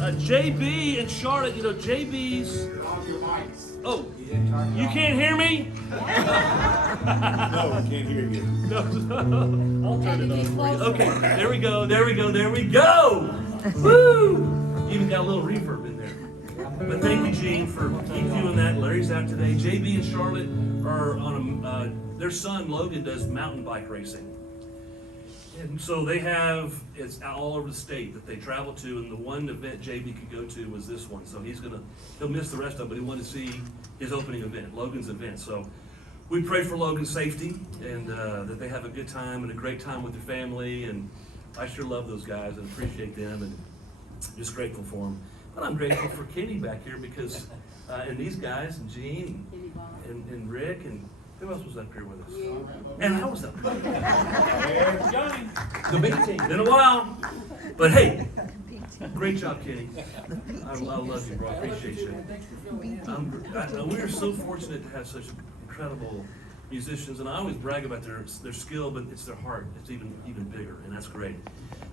JB and Charlotte, you know, JB's. Oh, you can't hear me? No, we can't hear you. No, I'll turn it on for you. Okay, there we go, there we go, there we go. Woo! Even got a little reverb in there. But thank you, Gene, for keep doing that. Larry's out today. JB and Charlotte are on their son Logan does mountain bike racing. And so they have, it's all over the state that they travel to, and the one event JB could go to was this one. So he'll miss the rest of it, but he wanted to see his opening event, Logan's event. So we pray for Logan's safety and that they have a good time and a great time with their family. And I sure love those guys and appreciate them and just grateful for them. But I'm grateful for Kenny back here because, and these guys, and Gene, and Rick, and who else was up here with us? And I was up here. There's Johnny. The big team. Been a while. But hey, great job, Kenny. I love you, bro. I appreciate you. We are so fortunate to have such incredible musicians, and I always brag about their skill, but it's their heart. It's even bigger, and that's great.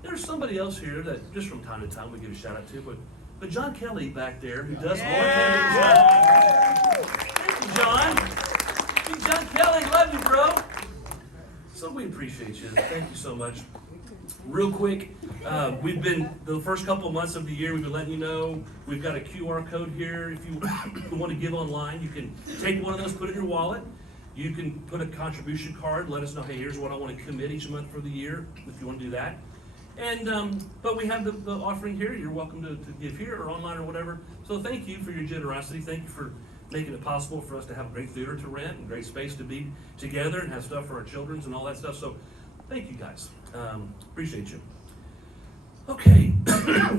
There's somebody else here that just from time to time we give a shout out to, but John Kelly back there who does all Thank you, John. Hey, John Kelly, love you, bro. So we appreciate you. Thank you so much. Real quick, we've been, the first couple of months of the year, we've been letting you know, we've got a QR code here. If you want to give online, you can take one of those, put it in your wallet. You can put a contribution card, let us know, hey, here's what I want to commit each month for the year, if you want to do that. And, but we have the offering here. You're welcome to give here or online or whatever. So thank you for your generosity. Thank you for making it possible for us to have a great theater to rent and great space to be together and have stuff for our children and all that stuff. So thank you guys. Appreciate you. Okay,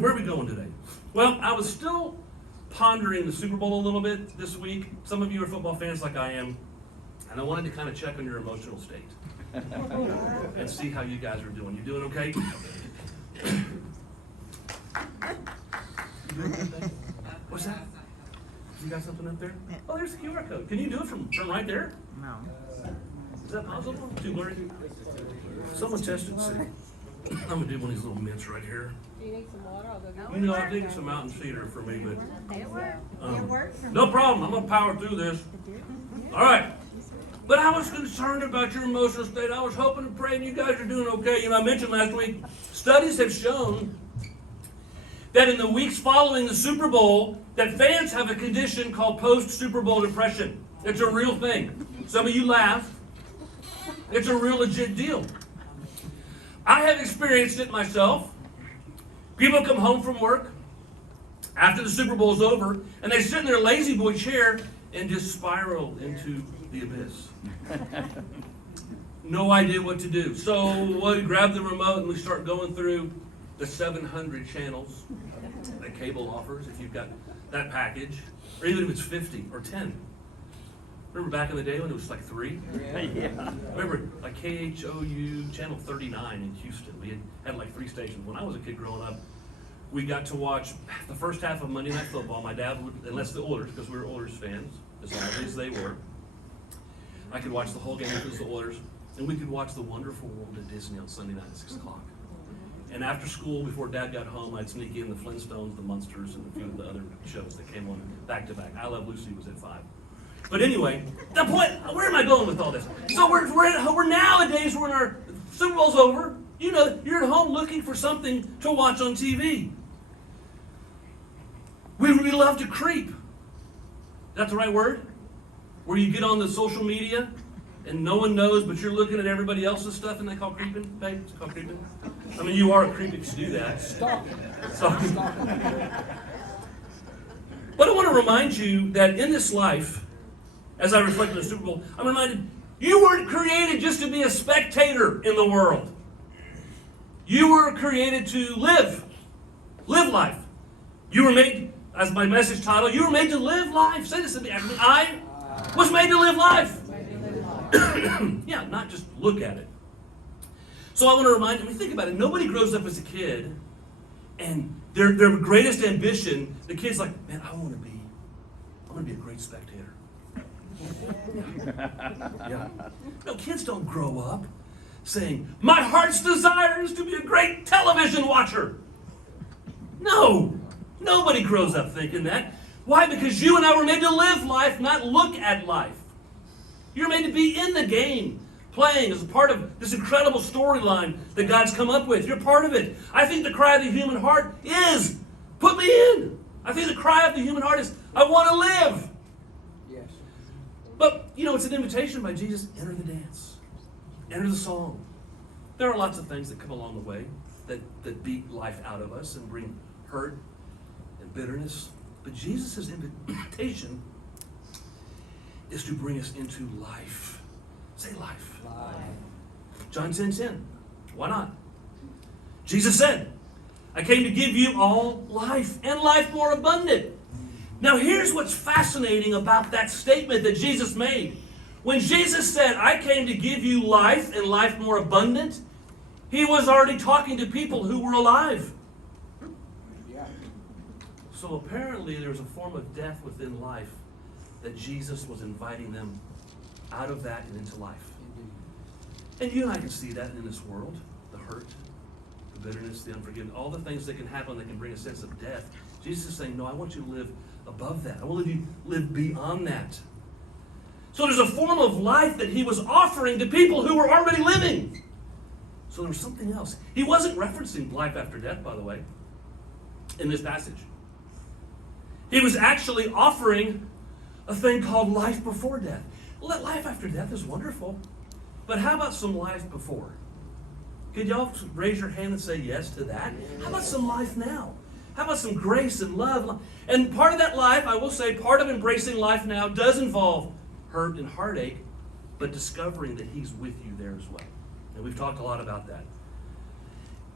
where are we going today? Well, I was still pondering the Super Bowl a little bit this week. Some of you are football fans like I am, and I wanted to kind of check on your emotional state and see how you guys are doing. You doing okay? What's that? You got something up there? Oh, there's the QR code. Can you do it from right there? No. Is that possible? Too blurry? Someone test it and see. I'm gonna do one of these little mints right here. Do you need some water? I'll go get You know, I think it's a mountain cedar for me, but It worked. no problem. I'm gonna power through this. All right. But I was concerned about your emotional state. I was hoping and praying you guys are doing okay. You know, I mentioned last week, studies have shown that in the weeks following the Super Bowl, that fans have a condition called post-Super Bowl depression. It's a real thing. Some of you laugh. It's a real legit deal. I have experienced it myself. People come home from work after the Super Bowl is over, and they sit in their lazy boy chair and just spiral into the abyss. No idea what to do. So we grab the remote and we start going through the 700 channels that cable offers if you've got that package, or even if it's 50 or 10. Remember back in the day when it was like 3? Yeah. Remember, like KHOU, channel 39 in Houston. We had like 3 stations. When I was a kid growing up, we got to watch the first half of Monday Night Football. My dad would, unless the Oilers, because we were Oilers fans, as obviously as they were. I could watch the whole game if it was the Oilers. And we could watch The Wonderful World of Disney on Sunday night at 6 o'clock. And after school, before Dad got home, I'd sneak in the Flintstones, the Munsters, and a few of the other shows that came on back to back. I Love Lucy was at 5. But anyway, the point, where am I going with all this? So we're nowadays when our Super Bowl's over, you know, you're at home looking for something to watch on TV. We love to creep. That's the right word? Where you get on the social media and no one knows, but you're looking at everybody else's stuff and they call creeping, babe? It's called creeping. I mean, you are a creep if you do that. Stop. But I want to remind you that in this life, as I reflect on the Super Bowl, I'm reminded you weren't created just to be a spectator in the world. You were created to live life. You were made, as my message title, you were made to live life. Say this to me. I was made to live life. Yeah, not just look at it. So I want to remind you, think about it. Nobody grows up as a kid and their greatest ambition, the kid's like, man, I want to be a great spectator. Yeah. No, kids don't grow up saying, my heart's desire is to be a great television watcher. No, Nobody grows up thinking that. Why? Because you and I were made to live life, not look at life. You're made to be in the game, playing as a part of this incredible storyline that God's come up with. You're part of it. I think the cry of the human heart is, put me in. I think the cry of the human heart is, I want to live. Yes. But, it's an invitation by Jesus. Enter the dance. Enter the song. There are lots of things that come along the way that beat life out of us and bring hurt and bitterness. But Jesus' invitation is to bring us into life. Say life. Life. John 10:10. Why not? Jesus said, I came to give you all life and life more abundant. Now here's what's fascinating about that statement that Jesus made. When Jesus said, I came to give you life and life more abundant, he was already talking to people who were alive. Yeah. So apparently there's a form of death within life that Jesus was inviting them out of that and into life. Indeed. And you and I can see that in this world. The hurt, the bitterness, the unforgiveness, all the things that can happen that can bring a sense of death. Jesus is saying, no, I want you to live above that. I want you to live beyond that. So there's a form of life that he was offering to people who were already living. So there was something else. He wasn't referencing life after death, by the way, in this passage. He was actually offering a thing called life before death. Life after death is wonderful, but how about some life before? Could y'all raise your hand and say yes to that? How about some life now? How about some grace and love? And part of that life, I will say, part of embracing life now does involve hurt and heartache, but discovering that he's with you there as well. And we've talked a lot about that.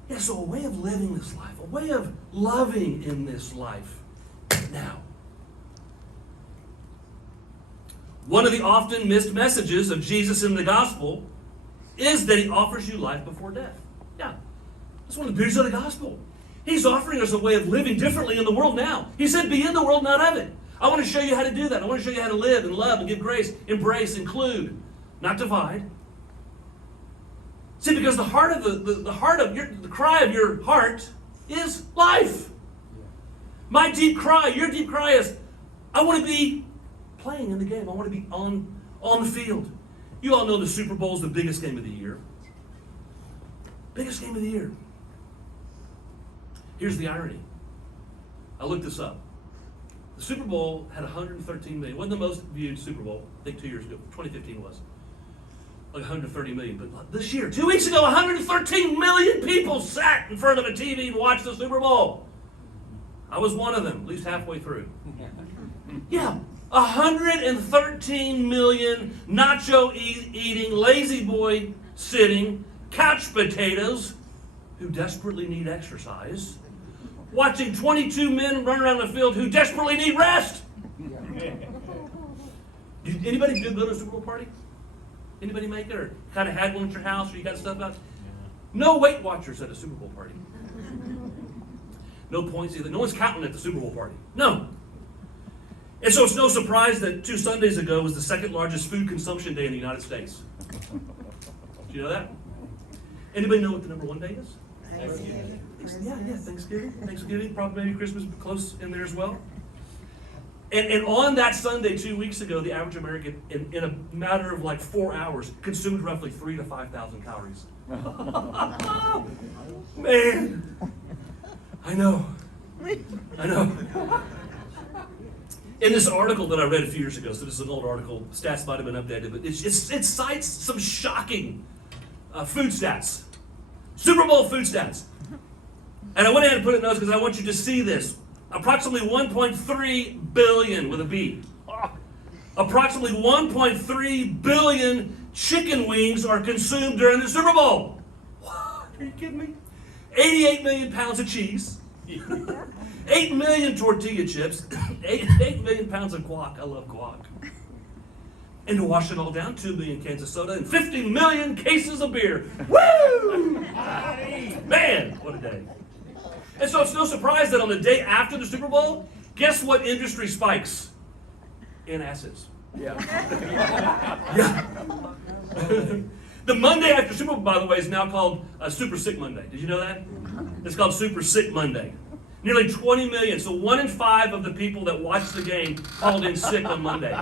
Yeah, so a way of living this life, a way of loving in this life now. One of the often missed messages of Jesus in the gospel is that he offers you life before death. Yeah, that's one of the beauties of the gospel. He's offering us a way of living differently in the world now. He said, be in the world, not of it. I want to show you how to do that. I want to show you how to live and love and give grace, embrace, include, not divide. See, because the heart of the cry of your heart is life. My deep cry, your deep cry is, I want to be playing in the game. I want to be on the field. You all know the Super Bowl is the biggest game of the year. Biggest game of the year. Here's the irony. I looked this up. The Super Bowl had 113 million. It wasn't the most viewed Super Bowl, I think 2 years ago. 2015 was. Like 130 million. But this year, 2 weeks ago, 113 million people sat in front of a TV and watched the Super Bowl. I was one of them, at least halfway through. Yeah, 113 million nacho-eating, lazy boy sitting, couch potatoes who desperately need exercise, watching 22 men run around the field who desperately need rest. Anybody go to a Super Bowl party? Anybody make it, or kind of had one at your house, or you got stuff out? No Weight Watchers at a Super Bowl party. No points either. No one's counting at the Super Bowl party. No. And so it's no surprise that 2 Sundays ago was the second largest food consumption day in the United States. Do you know that? Anybody know what the number 1 day is? Thanksgiving. Yeah, Thanksgiving. Thanksgiving, probably maybe Christmas close in there as well. And on that Sunday 2 weeks ago, the average American, in a matter of like 4 hours, consumed roughly 3,000 to 5,000 calories. Man, I know. In this article that I read a few years ago, so this is an old article, stats might have been updated, but it cites some shocking food stats. Super Bowl food stats. And I went ahead and put it in notes because I want you to see this. Approximately 1.3 billion with a B. Approximately 1.3 billion chicken wings are consumed during the Super Bowl. What? Are you kidding me? 88 million pounds of cheese. 8 million tortilla chips. 8 million pounds of guac. I love guac. And to wash it all down, 2 million cans of soda and 50 million cases of beer. Woo! Man, what a day. And so it's no surprise that on the day after the Super Bowl, guess what industry spikes? In assets. Yeah. The Monday after Super Bowl, by the way, is now called Super Sick Monday. Did you know that? It's called Super Sick Monday. Nearly 20 million. So 1 in 5 of the people that watched the game called in sick on Monday.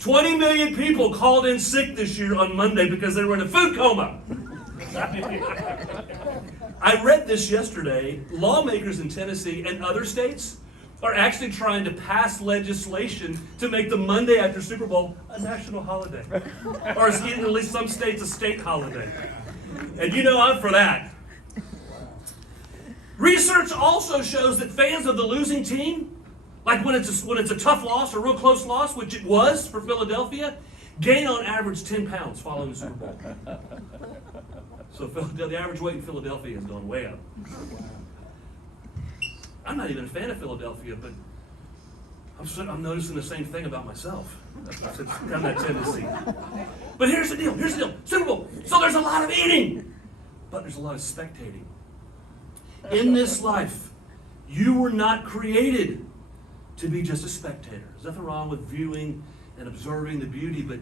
20 million people called in sick this year on Monday because they were in a food coma. I read this yesterday. Lawmakers in Tennessee and other states are actually trying to pass legislation to make the Monday after Super Bowl a national holiday. Or at least some states a state holiday. And you know I'm for that. Research also shows that fans of the losing team, like when it's a tough loss, a real close loss, which it was for Philadelphia, gain on average 10 pounds following the Super Bowl. So the average weight in Philadelphia has gone way up. I'm not even a fan of Philadelphia, but I'm noticing the same thing about myself. That's kind of that tendency. But here's the deal. Super Bowl. So there's a lot of eating, but there's a lot of spectating. In this life, you were not created to be just a spectator. There's nothing wrong with viewing and observing the beauty, but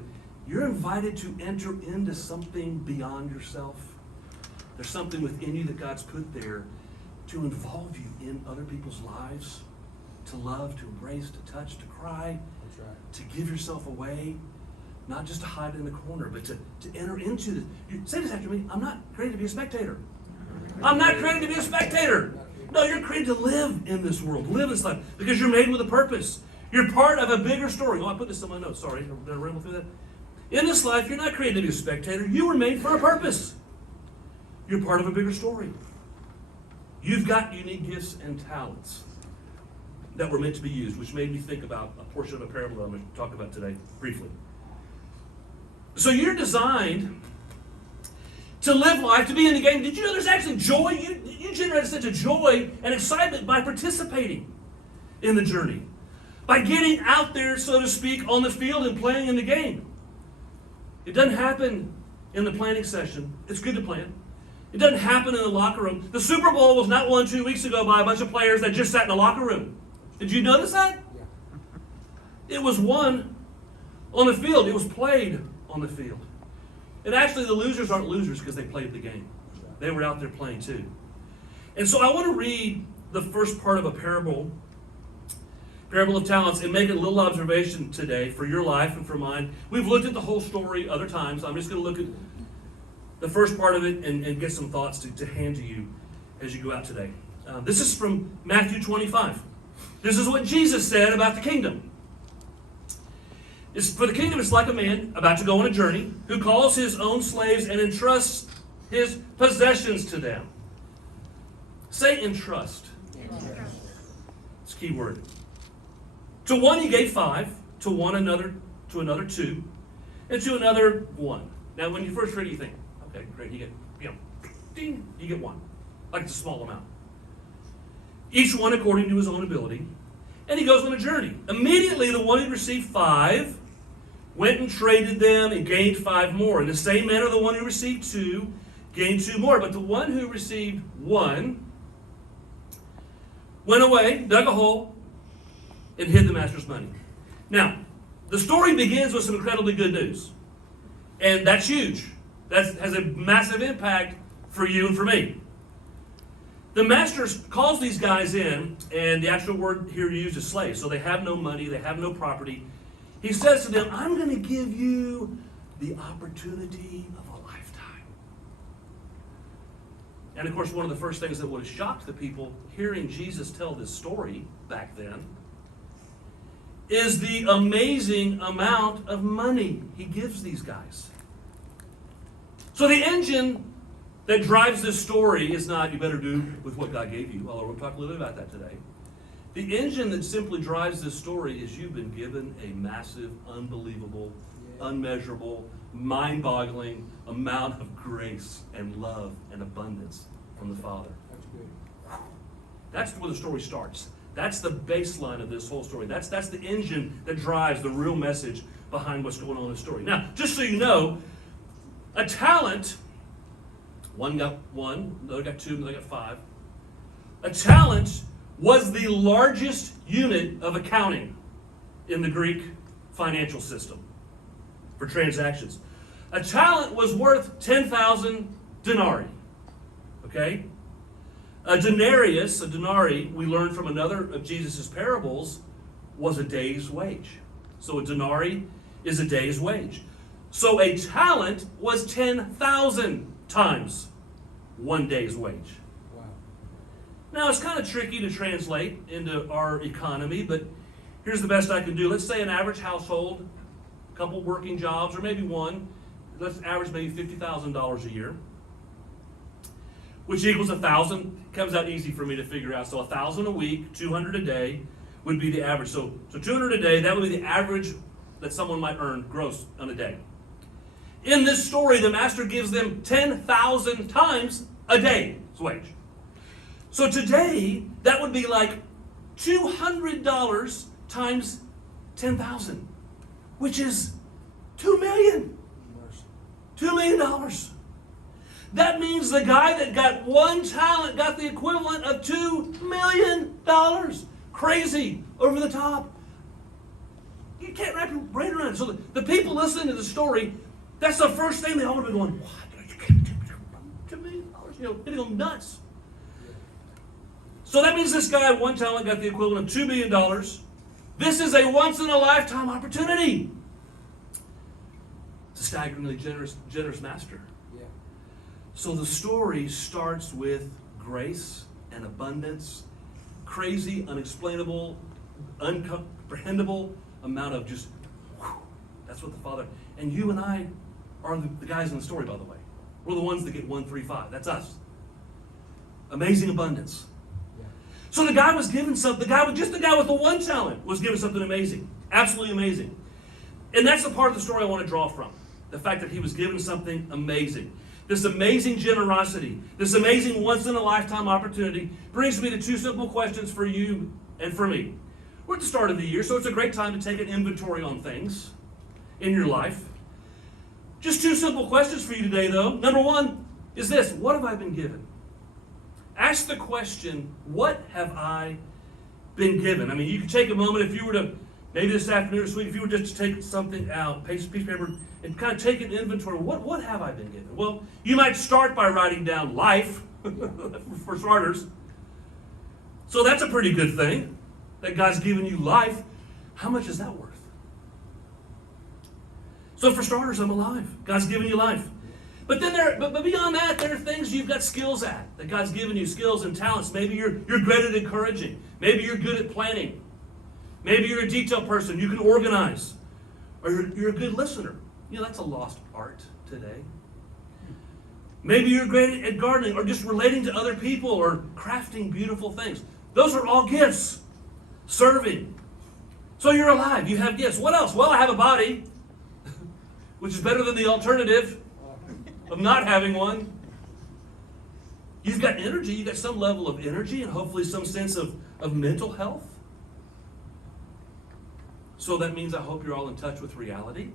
you're invited to enter into something beyond yourself. There's something within you that God's put there to involve you in other people's lives, to love, to embrace, to touch, to cry, That's right. to give yourself away, not just to hide in the corner, but to enter into this. You say this after me, I'm not created to be a spectator. I'm not created to be a spectator. No, you're created to live in this world, live this life, because you're made with a purpose. You're part of a bigger story. Oh, I put this in my notes. Sorry, did I ramble through that? In this life, you're not created to be a spectator. You were made for a purpose. You're part of a bigger story. You've got unique gifts and talents that were meant to be used, which made me think about a portion of a parable that I'm going to talk about today briefly. So you're designed to live life, to be in the game. Did you know there's actually joy? You generate a sense of joy and excitement by participating in the journey, by getting out there, so to speak, on the field and playing in the game. It doesn't happen in the planning session. It's good to plan. It doesn't happen in the locker room. The Super Bowl was not won 2 weeks ago by a bunch of players that just sat in the locker room. Did you notice that? Yeah. It was won on the field. It was played on the field. And actually, the losers aren't losers because they played the game. They were out there playing too. And so I want to read the first part of a parable of talents, and make a little observation today for your life and for mine. We've looked at the whole story other times. I'm just going to look at the first part of it and get some thoughts to hand to you as you go out today. This is from Matthew 25. This is what Jesus said about the kingdom. For the kingdom is like a man about to go on a journey who calls his own slaves and entrusts his possessions to them. Say entrust. It's a key word. To one he gave 5, to another 2, and to another 1. Now when you first read it, you think, okay, great, you get, ding, you get 1. Like it's a small amount. Each one according to his own ability. And he goes on a journey. Immediately the one who received 5 went and traded them and gained 5 more. In the same manner, the one who received 2 gained 2 more. But the one who received 1 went away, dug a hole, and hid the master's money. Now, the story begins with some incredibly good news. And that's huge. That has a massive impact for you and for me. The master calls these guys in, and the actual word here used is slaves. So they have no money, they have no property. He says to them, I'm going to give you the opportunity of a lifetime. And of course, one of the first things that would have shocked the people hearing Jesus tell this story back then is the amazing amount of money he gives these guys. So the engine that drives this story is not, you better do with what God gave you, although we'll talk a little bit about that today. The engine that simply drives this story is you've been given a massive, unbelievable, unmeasurable, mind-boggling amount of grace and love and abundance from the Father. That's good. That's where the story starts. That's the baseline of this whole story. That's the engine that drives the real message behind what's going on in the story. Now, just so you know, a talent, one got 1, another got 2, another got 5. A talent was the largest unit of accounting in the Greek financial system for transactions. A talent was worth 10,000 denarii. Okay? A denarius, a denarii, we learned from another of Jesus' parables, was a day's wage. So a denarii is a day's wage. So a talent was 10,000 times 1 day's wage. Wow. Now, it's kind of tricky to translate into our economy, but here's the best I can do. Let's say an average household, a couple working jobs, or maybe one, let's average maybe $50,000 a year, which equals 1,000. Comes out easy for me to figure out. So 1,000 a week, 200 a day would be the average. So 200 a day, that would be the average that someone might earn gross on a day. In this story, the master gives them 10,000 times a day's wage. So today, that would be like $200 times 10,000, which is $2 million. $2 million. That means the guy that got one talent got the equivalent of $2 million. Crazy, over the top. You can't wrap your brain around it. So the people listening to the story, that's the first thing they all would be going, what? You can't $2 million? You know, it'll go nuts. So that means this guy, one talent, got the equivalent of $2 million. This is a once-in-a-lifetime opportunity. It's a staggeringly generous master. Yeah. So the story starts with grace and abundance, crazy, unexplainable, uncomprehendable amount of just, whew, that's what the Father, and you and I are the guys in the story, by the way. We're the ones that get 135. That's us. Amazing abundance. Yeah. So the guy was given something, the guy with the one talent was given something amazing. Absolutely amazing. And that's the part of the story I want to draw from. The fact that he was given something amazing. This amazing generosity, this amazing once-in-a-lifetime opportunity brings me to two simple questions for you and for me. We're at the start of the year, so it's a great time to take an inventory on things in your life. Just two simple questions for you today, though. Number one is this: what have I been given? Ask the question, what have I been given? I mean, you could take a moment if you were to, maybe this afternoon or this week, if you were just to take something out, piece of paper, and kind of take an inventory. What have I been given? Well, you might start by writing down life, for starters. So that's a pretty good thing, that God's given you life. How much is that worth? So for starters, I'm alive. God's given you life. But then but beyond that, there are things you've got skills at, that God's given you, skills and talents. Maybe you're great at encouraging. Maybe you're good at planning. Maybe you're a detail person. You can organize. Or you're a good listener. You know, that's a lost art today. Maybe you're great at gardening or just relating to other people or crafting beautiful things. Those are all gifts. Serving. So you're alive. You have gifts. What else? Well, I have a body, which is better than the alternative of not having one. You've got energy. You've got some level of energy and hopefully some sense of mental health. So that means I hope you're all in touch with reality.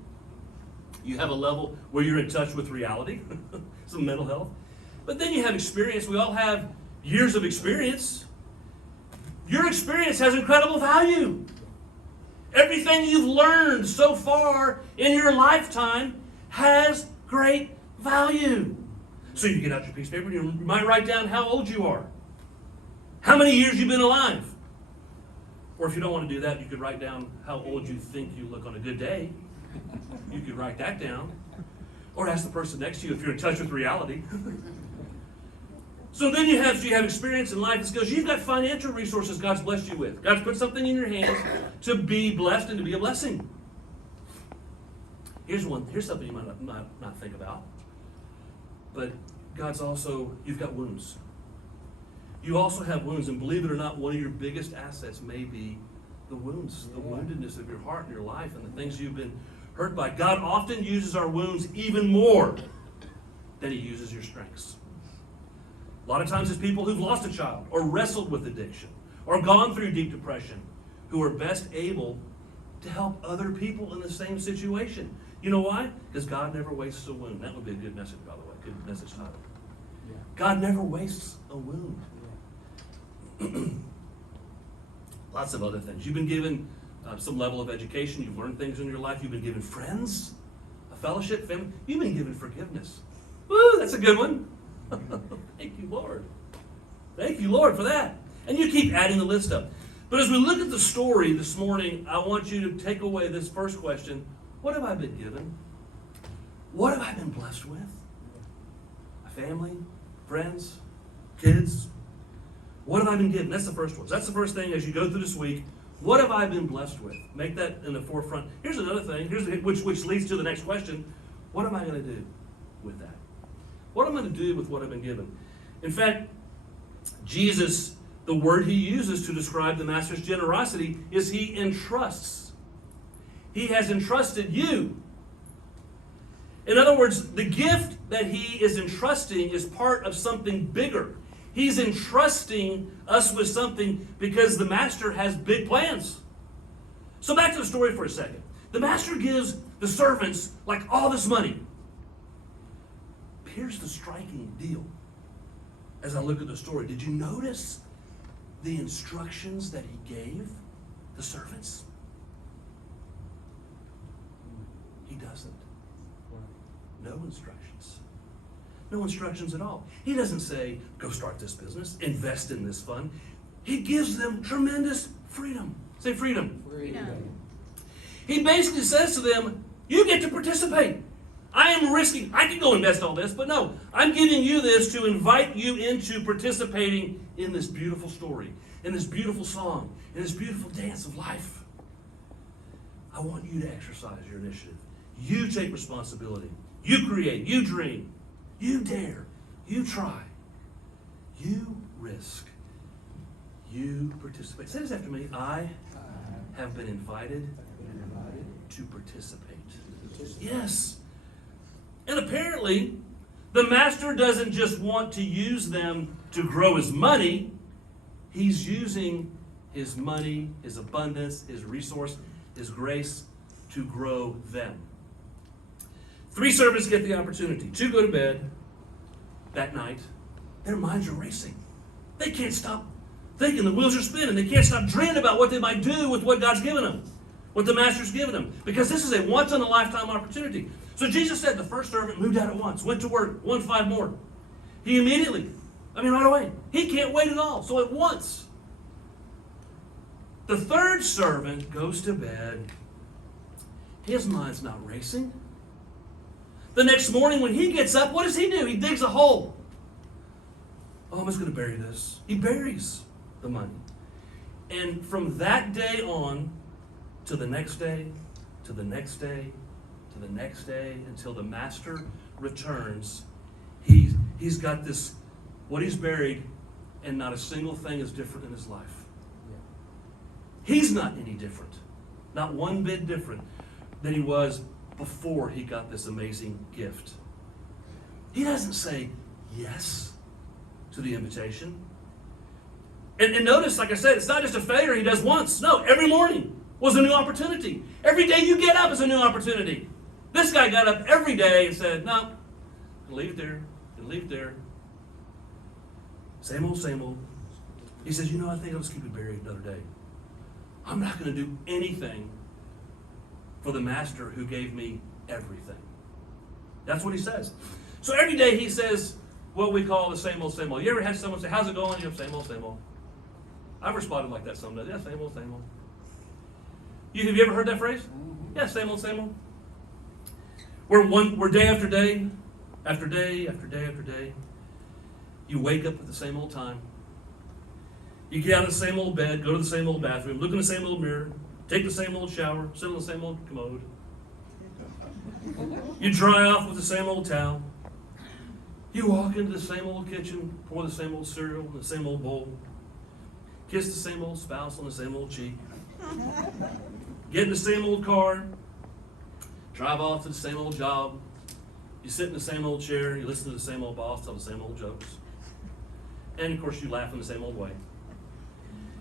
You have a level where you're in touch with reality, some mental health. But then you have experience. We all have years of experience. Your experience has incredible value. Everything you've learned so far in your lifetime has great value. So you get out your piece of paper and you might write down how old you are, how many years you've been alive. Or if you don't want to do that, you could write down how old you think you look on a good day. You could write that down. Or ask the person next to you if you're in touch with reality. So then you have experience in life and skills. You've got financial resources God's blessed you with. God's put something in your hands to be blessed and to be a blessing. Here's something you might not think about. But you've got wounds. You also have wounds, and believe it or not, one of your biggest assets may be the wounds, the woundedness of your heart and your life and the things you've been hurt by. God often uses our wounds even more than he uses your strengths. A lot of times it's people who've lost a child or wrestled with addiction or gone through deep depression who are best able to help other people in the same situation. You know why? Because God never wastes a wound. That would be a good message, by the way. Good message title. Yeah. God never wastes a wound. Yeah. Lots of other things. You've been given some level of education. You've learned things in your life. You've been given friends, a fellowship, family. You've been given forgiveness. Woo, that's a good one. Thank you, Lord. Thank you, Lord, for that. And you keep adding the list up. But as we look at the story this morning, I want you to take away this first question. What have I been given? What have I been blessed with? My family, friends, kids. What have I been given? That's the first one. So that's the first thing as you go through this week. What have I been blessed with? Make that in the forefront. Here's another thing, which leads to the next question. What am I going to do with that? What am I going to do with what I've been given? In fact, Jesus, the word he uses to describe the master's generosity is he entrusts. He has entrusted you. In other words, the gift that he is entrusting is part of something bigger. He's entrusting us with something because the master has big plans. So back to the story for a second. The master gives the servants like all this money. Here's the striking deal. As I look at the story, did you notice the instructions that he gave the servants? He doesn't. No instructions. No instructions at all. He doesn't say, go start this business, invest in this fund. He gives them tremendous freedom. Say freedom. Freedom. He basically says to them, you get to participate. I am risking, I can go invest all this, but no, I'm giving you this to invite you into participating in this beautiful story, in this beautiful song, in this beautiful dance of life. I want you to exercise your initiative. You take responsibility. You create. You dream. You dare. You try. You risk. You participate. Say this after me. I have been invited to participate. Yes. And apparently, the master doesn't just want to use them to grow his money. He's using his money, his abundance, his resource, his grace to grow them. 3 servants get the opportunity. 2 go to bed that night. Their minds are racing. They can't stop thinking. The wheels are spinning. They can't stop dreaming about what they might do with what God's given them, what the master's given them. Because this is a once-in-a-lifetime opportunity. So Jesus said the first servant moved out at once, went to work, won 5 more. He immediately, right away, he can't wait at all. So at once. The 3rd servant goes to bed. His mind's not racing. The next morning when he gets up, what does he do? He digs a hole. Oh, I'm just going to bury this. He buries the money. And from that day on to the next day, to the next day, to the next day, until the master returns, he's got this, what he's buried, and not a single thing is different in his life. He's not any different. Not one bit different than he was before he got this amazing gift. He doesn't say yes to the invitation. And notice, like I said, it's not just a failure he does once. No, every morning was a new opportunity. Every day you get up is a new opportunity. This guy got up every day and said, no, I'm gonna leave it there, gonna leave it there. Same old, same old. He says, I think I'll just keep it buried another day. I'm not going to do anything for the master who gave me everything. That's what he says. So every day he says what we call the same old, same old. You ever had someone say, how's it going? Same old, same old. I've responded like that some days. Yeah, same old, same old. Have you ever heard that phrase? Yeah, same old, same old. We're day after day, after day, after day, after day. You wake up at the same old time. You get out of the same old bed, go to the same old bathroom, look in the same old mirror, take the same old shower, sit on the same old commode. You dry off with the same old towel. You walk into the same old kitchen, pour the same old cereal in the same old bowl, kiss the same old spouse on the same old cheek, get in the same old car, drive off to the same old job. You sit in the same old chair, you listen to the same old boss tell the same old jokes. And of course you laugh in the same old way.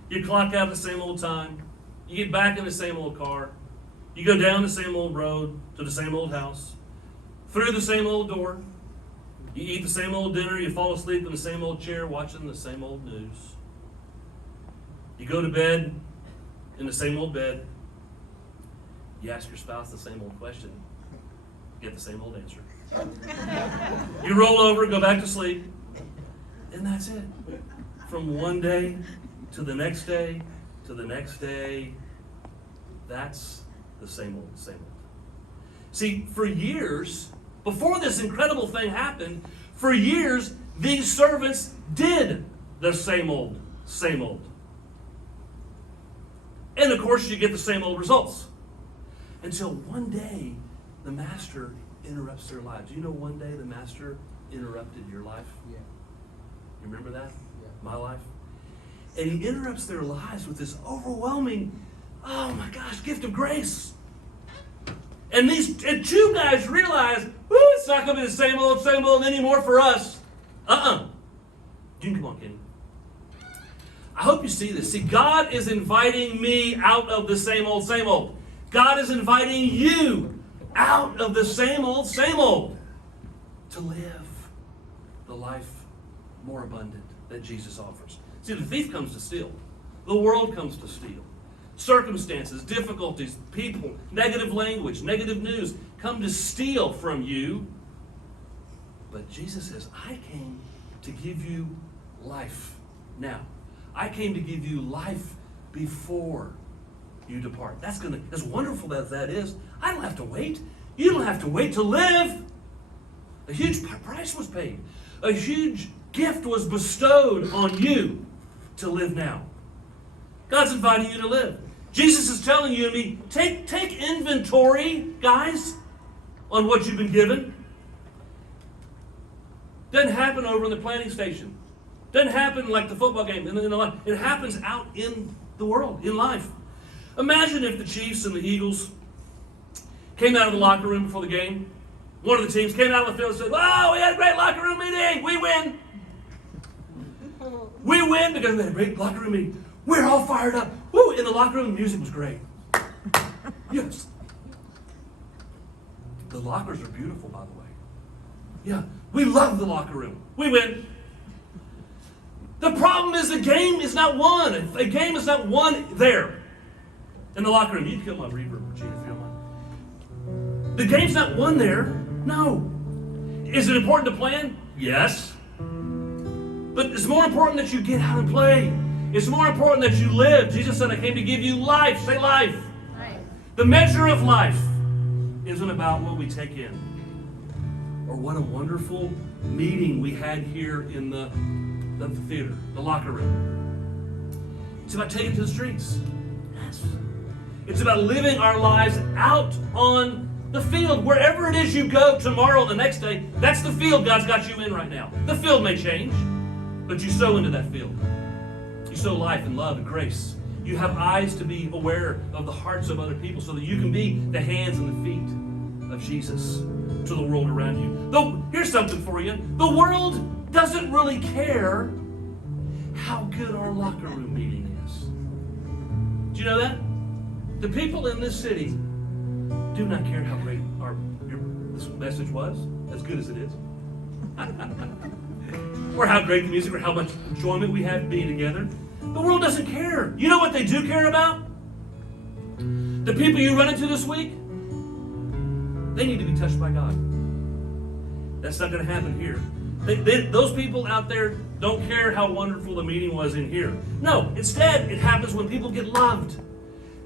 You clock out at the same old time. You get back in the same old car. You go down the same old road to the same old house, through the same old door. You eat the same old dinner. You fall asleep in the same old chair watching the same old news. You go to bed in the same old bed. You ask your spouse the same old question. You get the same old answer. You roll over, go back to sleep, and that's it. from one day to the next day to the next day, that's the same old, same old. See, for years, before this incredible thing happened, for years, these servants did the same old, same old. And of course, you get the same old results. Until one day, the master interrupts their lives. Do you know one day the master interrupted your life? Yeah. You remember that? Yeah. My life? And he interrupts their lives with this overwhelming, oh my gosh, gift of grace. And these two guys realize, whoo, it's not going to be the same old anymore for us. You can come on, Kenny. I hope you see this. See, God is inviting me out of the same old, same old. God is inviting you out of the same old, to live the life more abundant that Jesus offers. See, the thief comes to steal. The world comes to steal. Circumstances, difficulties, people, negative language, negative news come to steal from you. But Jesus says, I came to give you life now. I came to give you life before you depart. That's wonderful as that is. I don't have to wait. You don't have to wait to live. A huge price was paid. A huge gift was bestowed on you to live now. God's inviting you to live. Jesus is telling you and me, take inventory, guys, on what you've been given. Doesn't happen over in the planning station. Doesn't happen like the football game. It happens out in the world, in life. Imagine if the Chiefs and the Eagles came out of the locker room before the game. One of the teams came out of the field and said, "Oh, we had a great locker room meeting. We win. We win because we had a great locker room meeting. We're all fired up. Woo!" In the locker room, the music was great. Yes. The lockers are beautiful, by the way. Yeah, we love the locker room. We win. The problem is the game is not won. A game is not won there in the locker room. You can kill my reverb, Regina, if you don't mind. The game's not won there. No. Is it important to plan? Yes. But it's more important that you get out and play. It's more important that you live. Jesus said, I came to give you life. Say life. Right. The measure of life isn't about what we take in. Or what a wonderful meeting we had here in the theater, the locker room. It's about taking it to the streets. Yes. It's about living our lives out on the field. Wherever it is you go tomorrow or the next day, that's the field God's got you in right now. The field may change, but you sow into that field. You sow life and love and grace. You have eyes to be aware of the hearts of other people so that you can be the hands and the feet of Jesus to the world around you. Though, here's something for you. The world doesn't really care how good our locker room meeting is. Do you know that? The people in this city do not care how great this message was, as good as it is. Or how great the music, or how much enjoyment we have being together. The world doesn't care. You know what they do care about? The people you run into this week, they need to be touched by God. That's not going to happen here. Those people out there don't care how wonderful the meeting was in here. No, instead, it happens when people get loved.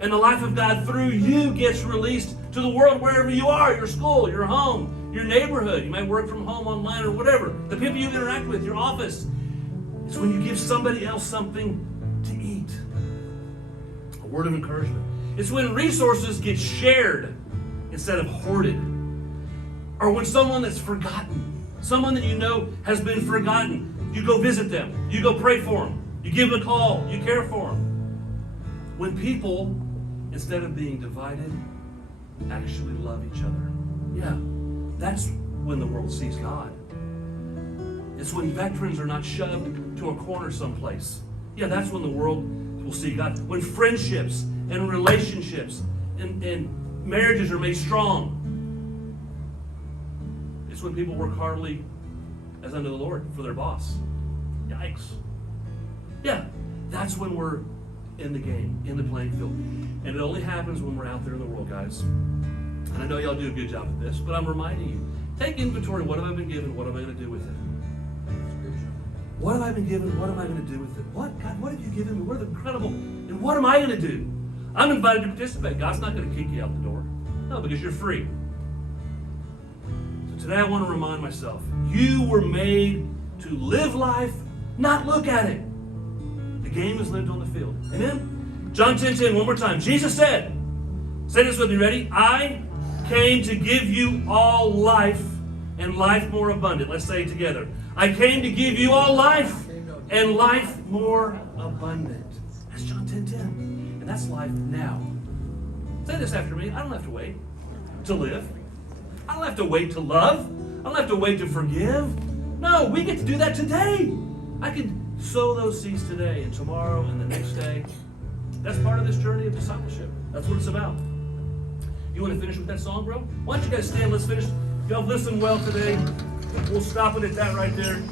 And the life of God through you gets released to the world wherever you are, your school, your home, your neighborhood. You might work from home online or whatever. The people you interact with, your office. It's when you give somebody else something to eat. A word of encouragement. It's when resources get shared instead of hoarded. Or when someone that's forgotten, someone that you know has been forgotten, you go visit them. You go pray for them. You give them a call. You care for them. When people, instead of being divided, actually love each other. Yeah, that's when the world sees God. It's when veterans are not shoved to a corner someplace. Yeah, that's when the world will see God. When friendships and relationships and marriages are made strong. It's when people work heartily as unto the Lord for their boss. Yikes. Yeah, that's when we're in the game, in the playing field. And it only happens when we're out there in the world, guys. And I know y'all do a good job at this, but I'm reminding you, take inventory. What have I been given? What am I going to do with it? What have I been given? What am I going to do with it? What, God, what have you given me? What are the incredible, and what am I going to do? I'm invited to participate. God's not going to kick you out the door. No, because you're free. So today I want to remind myself, you were made to live life, not look at it. The game is lived on the field. Amen? John 10:10, one more time. Jesus said, say this with me, ready? I came to give you all life and life more abundant. Let's say it together. I came to give you all life and life more abundant. That's John 10:10. And that's life now. Say this after me. I don't have to wait to live. I don't have to wait to love. I don't have to wait to forgive. No, we get to do that today. I can sow those seeds today and tomorrow and the next day. That's part of this journey of discipleship. That's what it's about. You want to finish with that song, bro? Why don't you guys stand? Let's finish. Y'all listen well today. We'll stop it at that right there.